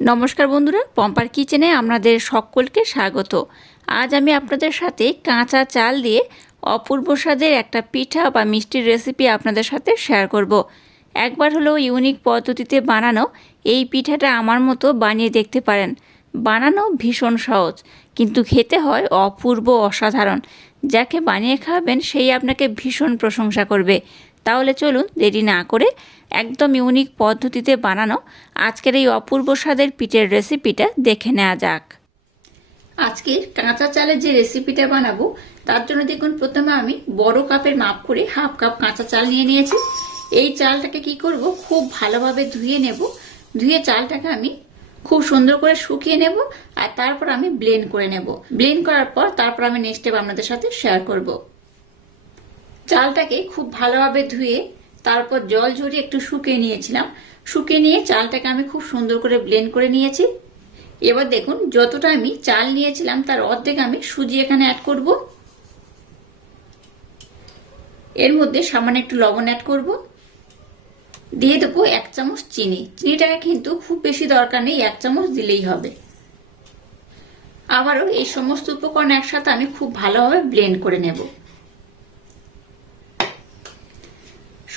নমস্কার বন্ধুরা, পম্পার কিচেনে আপনাদের সকলকে স্বাগত। আজ আমি আপনাদের সাথে কাঁচা চাল দিয়ে অপূর্ব স্বাদের একটা পিঠা বা মিষ্টির রেসিপি আপনাদের সাথে শেয়ার করব। একবার হলেও ইউনিক পদ্ধতিতে বানানো এই পিঠাটা আমার মতো বানিয়ে দেখতে পারেন। বানানো ভীষণ সহজ, কিন্তু খেতে হয় অপূর্ব অসাধারণ। যাকে বানিয়ে খাওয়াবেন সেই আপনাকে ভীষণ প্রশংসা করবে। তাহলে চলুন দেরি না করে একদম ইউনিক পদ্ধতিতে বানানো আজকের এই অপূর্ব স্বাদের পিঠের রেসিপিটা দেখে নেওয়া যাক। আজকের কাঁচা চালের যে রেসিপিটা বানাবো, তার জন্য দেখুন প্রথমে আমি বড় কাপের মাপ করে হাফ কাপ কাঁচা চাল নিয়ে নিয়েছি। এই চালটাকে কি করব? খুব ভালোভাবে ধুয়ে নেব। ধুয়ে চালটাকে আমি খুব সুন্দর করে শুকিয়ে নেব আর তারপর আমি ব্লেন্ড করে নেব। ব্লেন্ড করার পর তারপর আমি নেক্সট স্টেপ আপনাদের সাথে শেয়ার করব। চালটাকে খুব ভালোভাবে ধুয়ে তারপর জল ঝরিয়ে একটু শুকিয়ে নিয়েছিলাম। শুকিয়ে নিয়ে চালটাকে আমি খুব সুন্দর করে ব্লেন্ড করে নিয়েছি। এবার দেখুন, যতটা আমি চাল নিয়েছিলাম তার অর্ধেক আমি সুজি এখানে অ্যাড করব। এর মধ্যে সামান্য একটু লবণ অ্যাড করব। দিয়ে দেবো এক চামচ চিনি। চিনিটাকে কিন্তু খুব বেশি দরকার নেই, এক চামচ দিলেই হবে। আবারও এই সমস্ত উপকরণ একসাথে আমি খুব ভালোভাবে ব্লেন্ড করে নেব।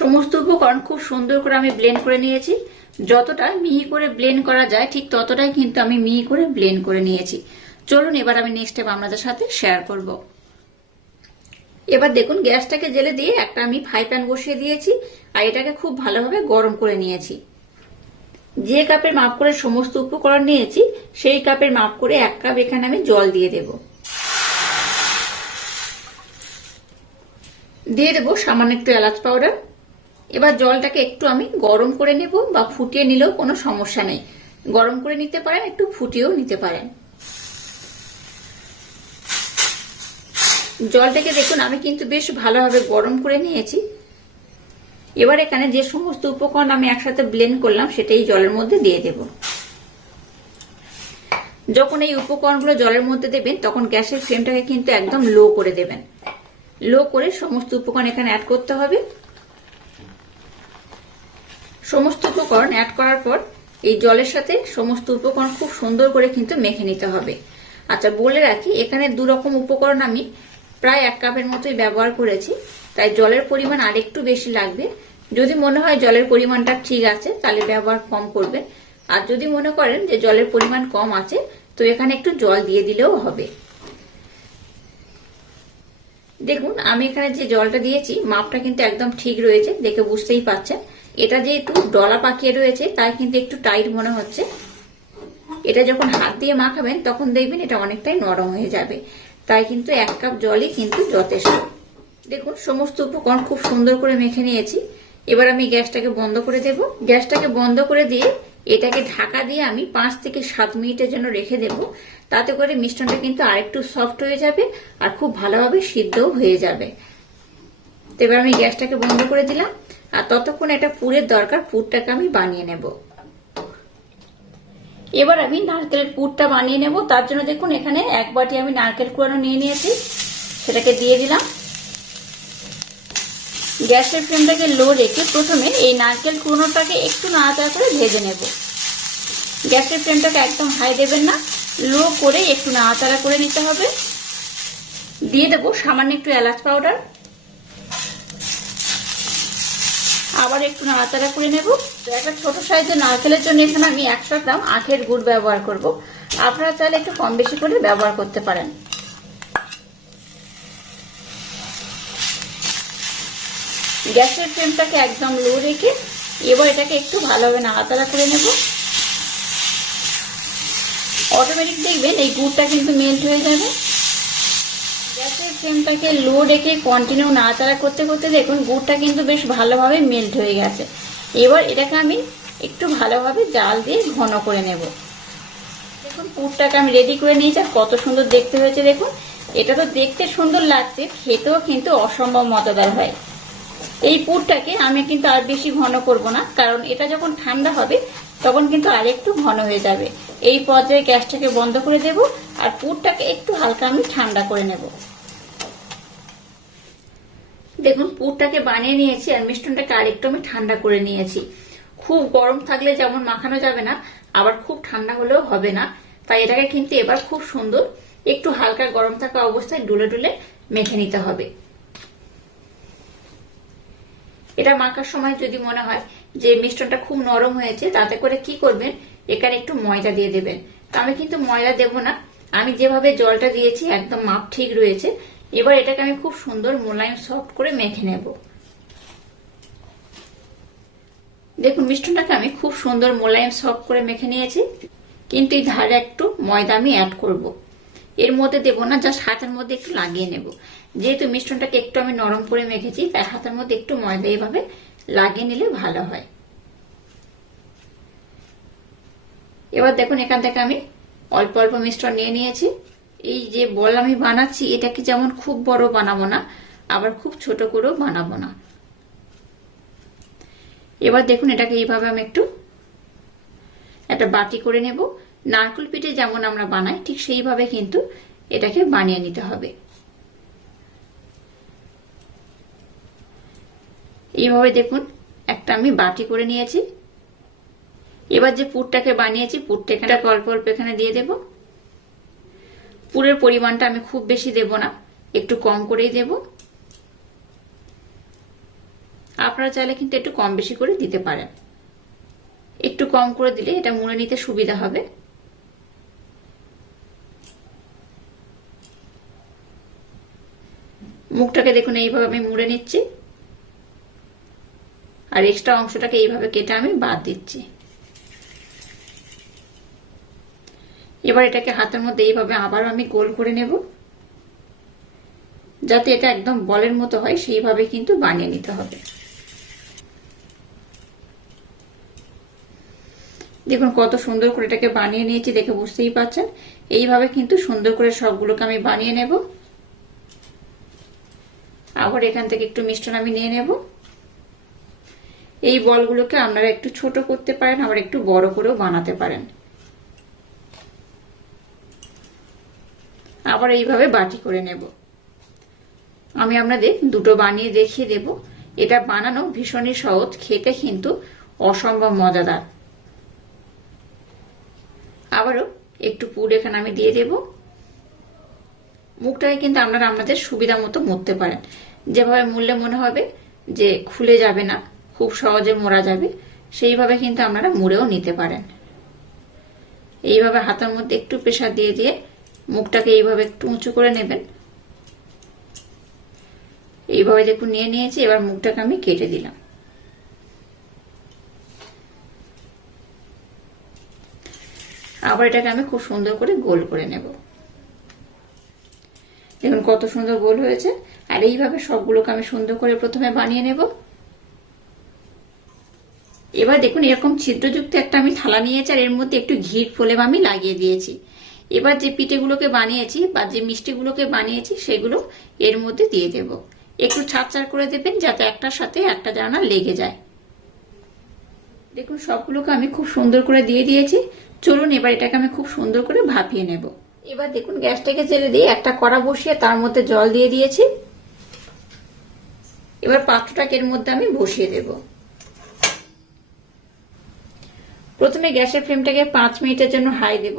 সমস্ত উপকরণ খুব সুন্দর করে আমি ব্লেন্ড করে নিয়েছি। যতটা মিহি করে ব্লেন্ড করা যায়, ঠিক ততটাই কিন্তু আমি মিহি করে ব্লেন্ড করে নিয়েছি। চলুন, এবার আমি নেক্সট স্টেপ আপনাদের সাথে শেয়ার করব। এবার দেখুন, গ্যাসটাকে জেলে দিয়ে একটা আমি ফ্রাই প্যান বসিয়ে দিয়েছি আর এটাকে খুব ভালোভাবে গরম করে নিয়েছি। যে কাপের মাপ করে সমস্ত উপকরণ নিয়েছি, সেই কাপের মাপ করে এক কাপ এখানে আমি জল দিয়ে দেব। দিয়ে দেবো সামান্য একটু এলাচ পাউডার এবার জলটাকে একটু আমি গরম করে নেব বা ফুটিয়ে নিলেও কোনো সমস্যা নেই। গরম করে নিতে পারেন, একটু ফুটিয়েও নিতে পারেন। জলটাকে দেখুন, আমি কিন্তু বেশ ভালোভাবে গরম করে নিয়েছি। এবার এখানে যে সমস্ত উপকরণ আমি একসাথে ব্লেন্ড করলাম, সেটাই জলের মধ্যে দিয়ে দেব। যখন এই উপকরণগুলো জলের মধ্যে দেবেন, তখন গ্যাসের ফ্লেমটাকে কিন্তু একদম লো করে দেবেন। লো করে সমস্ত উপকরণ এখানে অ্যাড করতে হবে। সমস্ত উপকরণ অ্যাড করার পর এই জলের সাথে সমস্ত উপকরণ খুব সুন্দর করে কিন্তু মেখে নিতে হবে। আচ্ছা বলে রাখি, এখানে দু রকম উপকরণ আমি প্রায় এক কাপের মতোই ব্যবহার করেছি, তাই জলের পরিমাণ আরেকটু বেশি লাগবে। যদি মনে হয় জলের পরিমাণটা ঠিক আছে, তাহলে ব্যবহার কম করবে। আর যদি মনে করেন যে জলের পরিমাণ কম আছে, তো এখানে একটু জল দিয়ে দিলেও হবে। দেখুন, আমি এখানে যে জলটা দিয়েছি, মাপটা কিন্তু একদম ঠিক রয়েছে, দেখে বুঝতেই পাচ্ছেন এটা যেহেতু ডলা পাকিয়ে রয়েছে, তাই কিন্তু একটু টাইট মনে হচ্ছে। এটা যখন হাত দিয়ে মাখাবেন, তখন দেখবেন এটা অনেকটাই নরম হয়ে যাবে। তাই কিন্তু এক কাপ জলই কিন্তু যথেষ্ট। দেখুন, সমস্ত উপকরণ খুব সুন্দর করে মেখে নিয়েছি। এবার আমি গ্যাসটাকে বন্ধ করে দেব। গ্যাসটাকে বন্ধ করে দিয়ে এটাকে ঢাকা দিয়ে আমি পাঁচ থেকে সাত মিনিটের জন্য রেখে দেব। তাতে করে মিষ্টনটা কিন্তু আরেকটু সফট হয়ে যাবে আর খুব ভালোভাবে সিদ্ধও হয়ে যাবে। তো এবার আমি গ্যাসটাকে বন্ধ করে দিলাম। আর ততক্ষণ এটা পুরের দরকার, পুরটাকে আমি বানিয়ে নেব। এবার আমি নারকেলের পুরটা বানিয়ে নেব। তার জন্য দেখুন, এখানে এক বাটি আমি নারকেল কুড়ানো নিয়ে নিয়েছি। সেটাকে দিয়ে দিলাম। গ্যাসের ফ্লেমটাকে লো রেখে প্রথমে এই নারকেল কুড়োনোটাকে একটু নাড়াচাড়া করে ভেজে নেব। গ্যাসের ফ্লেমটাকে একদম হাই দেবেন না। লো করে একটু নাড়াচাড়া করে নিতে হবে। দিয়ে দেবো সামান্য একটু এলাচ পাউডার। আবার একটু নাড়াচাড়া করে নেব। একটা ছোট সাইজের নারকেলের জন্য এখানে আমি একশো গ্রাম আখের গুড় ব্যবহার করব। আপনারা চাইলে একটু কম বেশি করে ব্যবহার করতে পারেন। গ্যাসের ফ্লেমটাকে একদম লো রেখে এবার এটাকে একটু ভালোভাবে নাড়াচাড়া করে নেব। অটোমেটিক দেখবেন এই গুড়টা কিন্তু মেল্ট হয়ে যাবে। গ্যাসের ফ্লেমটাকে লো রেখে কন্টিনিউ নাড়াচাড়া করতে করতে দেখুন গুড়টা কিন্তু বেশ ভালোভাবে মেল্ট হয়ে গেছে। এবার এটাকে আমি একটু ভালোভাবে জাল দিয়ে ঘন করে নেব। দেখুন পুরটাকে আমি রেডি করে নিয়েছি আর কত সুন্দর দেখতে হয়েছে দেখুন। এটা তো দেখতে সুন্দর লাগছে, খেতেও কিন্তু অসম্ভব মজাদার হয়। এই পুরটাকে আমি কিন্তু আর বেশি ঘন করব না, কারণ এটা যখন ঠান্ডা হবে তখন কিন্তু আর একটু ঘন হয়ে যাবে। এই পর্যায়ে গ্যাসটাকে বন্ধ করে দেব আর পুরটাকে একটু হালকা আমি ঠান্ডা করে নেব। দেখুন, পুরটাকে বানিয়ে নিয়েছি আর মিষ্টনটাকে আরেকটু আমি ঠান্ডা করে নিয়েছি। খুব গরম থাকলে যেমন মাখানো যাবে না, আবার খুব ঠান্ডা হলেও হবে না। তাই এটাকে কিন্তু এবার খুব সুন্দর একটু হালকা গরম থাকা অবস্থায় ডুলে ডুলে মেখে নিতে হবে। এটা মাখার সময় যদি মনে হয় যে মিশ্রণটা খুব নরম হয়েছে, তাতে করে কি করবেন? এখানে একটু ময়দা দিয়ে দেবেন। তো আমি কিন্তু ময়দা দেব না। আমি যেভাবে জলটা দিয়েছি, একদম মাপ ঠিক রয়েছে। এবার এটাকে আমি খুব সুন্দর মোলায়েম সফট করে মেখে নেব। দেখুন মিষ্টনটাকে আমি খুব সুন্দর মোলায়েম সফট করে মেখে নিয়েছি, কিন্তু এই ধারে একটু ময়দা আমি অ্যাড করব। এর মধ্যে দেবো না জাস্ট হাতের মধ্যে একটু লাগিয়ে নেব। যেহেতু মিষ্টনটাকে একটু আমি নরম করে মেখেছি, তাই হাতের মধ্যে একটু ময়দা এইভাবে লাগিয়ে নিলে ভালো হয়। এবার দেখুন, এখান থেকে আমি অল্প অল্প মিশ্রণ নিয়ে নিয়েছি। এই যে বল আমি বানাচ্ছি, এটাকে যেমন খুব বড় বানাবো না, আবার খুব ছোট করেও বানাবো না। এবার দেখুন এটাকে এইভাবে আমি একটু একটা বাটি করে নেব। নারকেল পিঠে যেমন আমরা বানাই, ঠিক সেইভাবে কিন্তু এটাকে বানিয়ে নিতে হবে। এইভাবে দেখুন, একটা আমি বাটি করে নিয়েছি। এবার যে পুরটাকে বানিয়েছি, পুরটা এখানে অল্প অল্প এখানে দিয়ে দেব। পুরের পরিমাণটা আমি খুব বেশি দেব না, একটু কম করেই দেব। আপনারা চাইলে কিন্তু একটু কম বেশি করে দিতে পারেন। একটু কম করে দিলে এটা মুড়ে নিতে সুবিধা হবে। মুখটাকে দেখুন, এইভাবে আমি মুড়ে নিচ্ছি। আর এক্সট্রা অংশটাকে এইভাবে কেটে আমি বাদ দিচ্ছি। এবার এটাকে হাতের মধ্যে এইভাবে আবার আমি গোল করে নেব। যাতে এটা একদম বলের মতো হয়, সেইভাবে কিন্তু বানিয়ে নিতে হবে। দেখুন কত সুন্দর করে এটাকে বানিয়ে নিয়েছি, দেখে বুঝতেই পারছেন এইভাবে কিন্তু সুন্দর করে সবগুলোকে আমি বানিয়ে নেব। আবার এখান থেকে একটু মিষ্টন আমি নিয়ে নেব। এই বলগুলোকে আপনারা একটু ছোট করতে পারেন, আবার একটু বড় করেও বানাতে পারেন। আবার এইভাবে বাটি করে নেব। আমি আপনাদের দুটো বানিয়ে দেখিয়ে দেব। এটা বানানো ভীষণই সহজ, খেতে কিন্তু অসম্ভব মজাদার। আবারও একটু পুর এখানে আমি দিয়ে দেব। মুখটাকে কিন্তু আপনারা আপনাদের সুবিধা মতো মুড়তে পারেন। যেভাবে মুড়লে মনে হবে যে খুলে যাবে না, খুব সহজে মোড়া যাবে, সেইভাবে কিন্তু আপনারা মুড়েও নিতে পারেন। এইভাবে হাতের মধ্যে একটু প্রেশার দিয়ে দিয়ে মুখটাকে এইভাবে একটু উঁচু করে নেবেন। এইভাবে দেখুন, নিয়ে নিয়েছি, এবার মুখটাকে আমি কেটে দিলাম। আবার এটাকে আমি খুব সুন্দর করে গোল করে নেব। দেখুন কত সুন্দর গোল হয়েছে। আর এইভাবে সবগুলোকে আমি সুন্দর করে প্রথমে বানিয়ে নেব। এবার দেখুন, এরকম ছিদ্রযুক্ত একটা আমি থালা নিয়েছি, আর এর মধ্যে একটু ঘির ফোলেম আমি লাগিয়ে দিয়েছি। এবার যে পিঠেগুলোকে বানিয়েছি বা যে মিষ্টিগুলোকে বানিয়েছি সেগুলো এর মধ্যে দিয়ে দেব। একটু ছাড় করে দেবেন যাতে একটার সাথে একটা জানা লেগে যায়। দেখুন, সবগুলোকে আমি খুব সুন্দর করে দিয়ে দিয়েছি। চলুন, এবার এটাকে আমি খুব সুন্দর করে ভাপিয়ে নেব। এবার দেখুন, গ্যাসটাকে জেলে দিয়ে একটা কড়া বসিয়ে তার মধ্যে জল দিয়ে দিয়েছি। এবার পাত্রটাকে এর মধ্যে আমি বসিয়ে দেব। প্রথমে গ্যাসের ফ্লেমটাকে পাঁচ মিনিটের জন্য হাই দেব।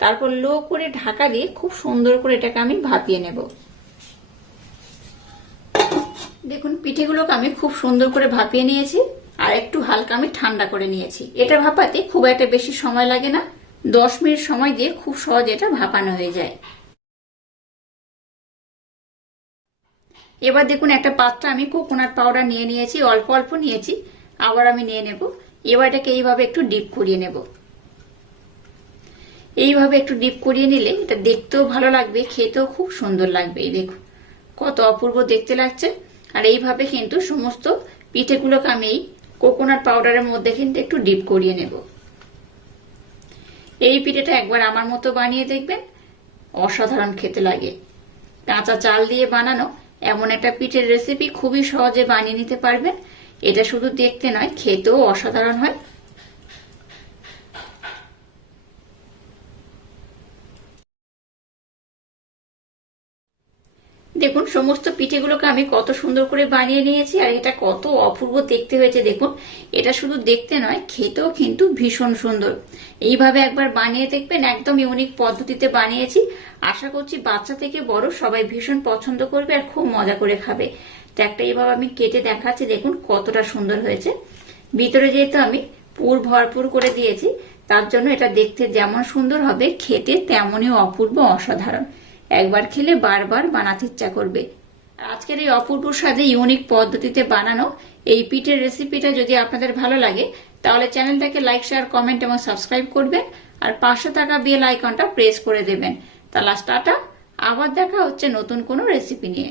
তারপর লো করে ঢাকা দিয়ে খুব সুন্দর করে এটাকে আমি ভাপিয়ে নেব। দেখুন, পিঠেগুলোকে আমি খুব সুন্দর করে ভাপিয়ে নিয়েছি আর একটু হালকা আমি ঠান্ডা করে নিয়েছি। এটা ভাপাতে খুব একটা বেশি সময় লাগে না। দশ মিনিট সময় দিয়ে খুব সহজ এটা ভাপানো হয়ে যায়। এবার দেখুন, একটা পাত্রে আমি কোকোনাট পাউডার নিয়ে নিয়েছি, অল্প অল্প নিয়েছি, আবার আমি নিয়ে নেব। এবার এটাকে এইভাবে একটু ডিপ করিয়ে নেব। এইভাবে একটু ডিপ করিয়ে নিলে এটা দেখতেও ভালো লাগবে, খেতেও খুব সুন্দর লাগবে, এই দেখুন। কত অপূর্ব দেখতে লাগছে। আর এইভাবে কিন্তু সমস্ত পিঠেগুলোকে আমি এই কোকোনাট পাউডারের মধ্যে কিন্তু একটু ডিপ করিয়ে নেব। এই পিঠেটা একবার আমার মতো বানিয়ে দেখবেন, অসাধারণ খেতে লাগে। কাঁচা চাল দিয়ে বানানো এমন একটা পিঠের রেসিপি খুবই সহজে বানিয়ে নিতে পারবেন। এটা শুধু দেখতে নয়, খেতেও অসাধারণ হয় দেখুন সমস্ত পিঠেগুলোকে আমি কত সুন্দর করে বানিয়ে নিয়েছি আর এটা কত অপূর্ব দেখতে হয়েছে। দেখুন, এটা শুধু দেখতে নয়, খেতেও কিন্তু ভীষণ সুন্দর। এইভাবে একবার বানিয়ে দেখবেন, একদম ইউনিক পদ্ধতিতে বানিয়েছি। আশা করছি বাচ্চা থেকে বড় সবাই ভীষণ পছন্দ করবে আর খুব মজা করে খাবে। তো একটা এইভাবে আমি কেটে দেখাচ্ছি, দেখুন কতটা সুন্দর হয়েছে। ভিতরে যেহেতু আমি পুর ভরপুর করে দিয়েছি, তার জন্য এটা দেখতে যেমন সুন্দর হবে, খেতে তেমনই অপূর্ব, অসাধারণ। একবার খেলে বারবার বানাতে ইচ্ছা করবে। আজকের এই অপূর্ব স্বাদে ইউনিক পদ্ধতিতে বানানো এই পিঠের রেসিপিটা যদি আপনাদের ভালো লাগে, তাহলে চ্যানেলটাকে লাইক শেয়ার কমেন্ট এবং সাবস্ক্রাইব করবেন আর পাশে থাকা বেল আইকনটা প্রেস করে দেবেন। তাহলে টাটা, আবার দেখা হচ্ছে নতুন কোনো রেসিপি নিয়ে।